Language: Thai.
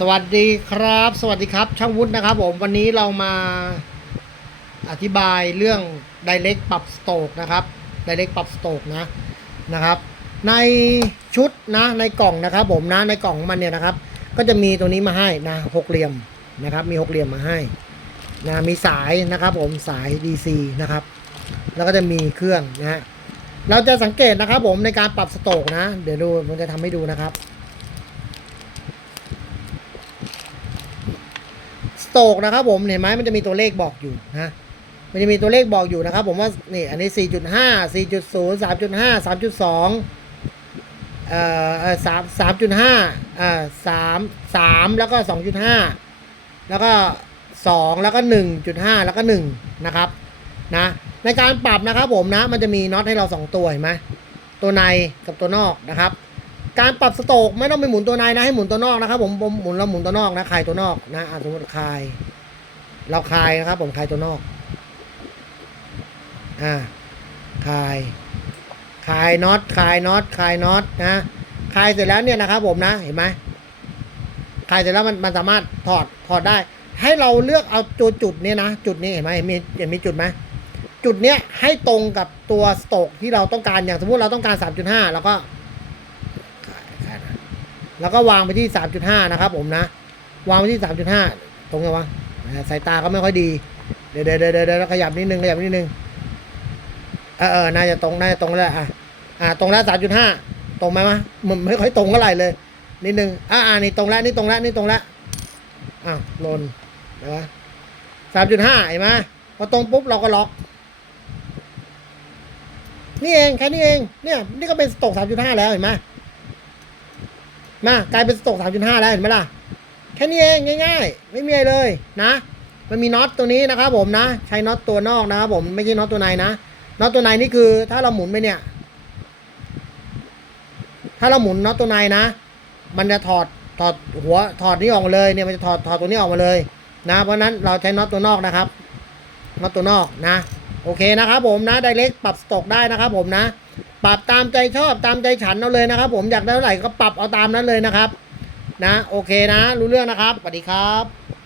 สวัสดีครับ สวัสดีครับช่างวุฒินะครับผมวันนี้เรามาอธิบายเรื่อง Direct ปรับสโตกนะครับ Direct ปรับสโตกนะนะครับ ในชุดนะในกล่องนะครับ ผมนะในกล่องมันเนี่ยนะครับ ก็จะมีตัวนี้มาให้นะหกเหลี่ยมนะครับ มีหกเหลี่ยมมาให้นะมีสายนะครับ ผมสาย DC นะครับ แล้วก็จะมีเครื่องนะเราจะสังเกตนะครับ ผมในการปรับสโตกนะ เดี๋ยวดูผมจะทำให้ดูนะครับ โตกนะครับผมเห็นไหมมันจะมีตัวเลขบอกอยู่นะมันจะมีตัวเลขบอกอยู่นะครับ ผมว่านี่อันนี้ 4.5 4.0 3.5 3.2เอ่อเอ่อ3 3.5อ่า3 3แล้วก็2.5แล้วก็2แล้วก็1.5แล้วก็1นะครับนะในการปรับนะครับผมนะมันจะมีน็อตให้เรา2ตัวเห็นไหมตัวในกับตัวนอกนะครับ การปรับสโตกไม่ต้องไปหมุนตัวในนะให้หมุนตัวนอกนะครับผมผมหมุนเราหมุนตัวนอกนะคลายตัวนอกนะอะสมมติคลาย เราคลายนะครับ ผมคลายตัวนอกอ่าคลายคลายน็อตคลายน็อตคลายน็อตนะคลายเสร็จแล้วเนี่ยนะครับ ผมนะเห็นไหมคลายเสร็จแล้วมันมันสามารถถอดถอดได้ ให้เราเลือกเอาจุดจุดเนี้ยนะจุดนี้เห็นไหมมีเห็นมีจุดไหมจุดเนี้ยให้ตรงกับตัวสโตกที่เราต้องการอย่างสมมติเราต้องการ 3.5 แล้วก็ แล้วก็วางไปที่ 3.5 นะครับผมนะ วางไปที่ 3.5 ตรงไงวะสายตาก็ไม่ค่อยดีเดี๋ยวเดี๋ยวเดี๋ยวเดี๋ยวขยับนิดนึงขยับนิดนึง เออเออน่าจะตรงน่าจะตรงแล้วอะอ่าตรงแล้ว 3.5 ตรงไหมวะมันไม่ค่อยตรงเท่าไหร่เลย นิดนึงอ่าอ่านี่ตรงแล้วนี่ตรงแล้วนี่ตรงแล้วอ้าวล่นเดี๋ยววะ3.5เห็นไหมพอตรงปุ๊บเราก็ล็อก นี่เองแค่นี้เองเนี่ย นี่ก็เป็นสโตก3.5แล้วเห็นไหม มากลายเป็นสโตก3.5แล้วเห็นไหมล่ะ แค่นี้เองง่าย ๆ ไม่มีอะไรเลยนะ มันมีน็อตตัวนี้นะครับผมนะ ใช้น็อตตัวนอกนะครับผมไม่ใช่น็อตตัวในนะน็อตตัวในนี่คือถ้าเราหมุนไปเนี่ย ถ้าเราหมุนน็อตตัวในนะ มันจะถอดถอดหัวถอดนี้ออกมาเลยเนี่ยมันจะถอดถอดตัวนี้ออกมาเลยนะ เพราะฉะนั้นเราใช้น็อตตัวนอกนะครับน็อตตัวนอกนะ โอเคนะครับผมนะไดเรกปรับสต็อกได้นะครับผมนะ ปรับตามใจชอบตามใจฉันเอาเลยนะครับ ผมอยากได้เท่าไหร่ก็ปรับเอาตามนั้นเลยนะครับ นะ โอเคนะ รู้เรื่องนะครับสวัสดีครับ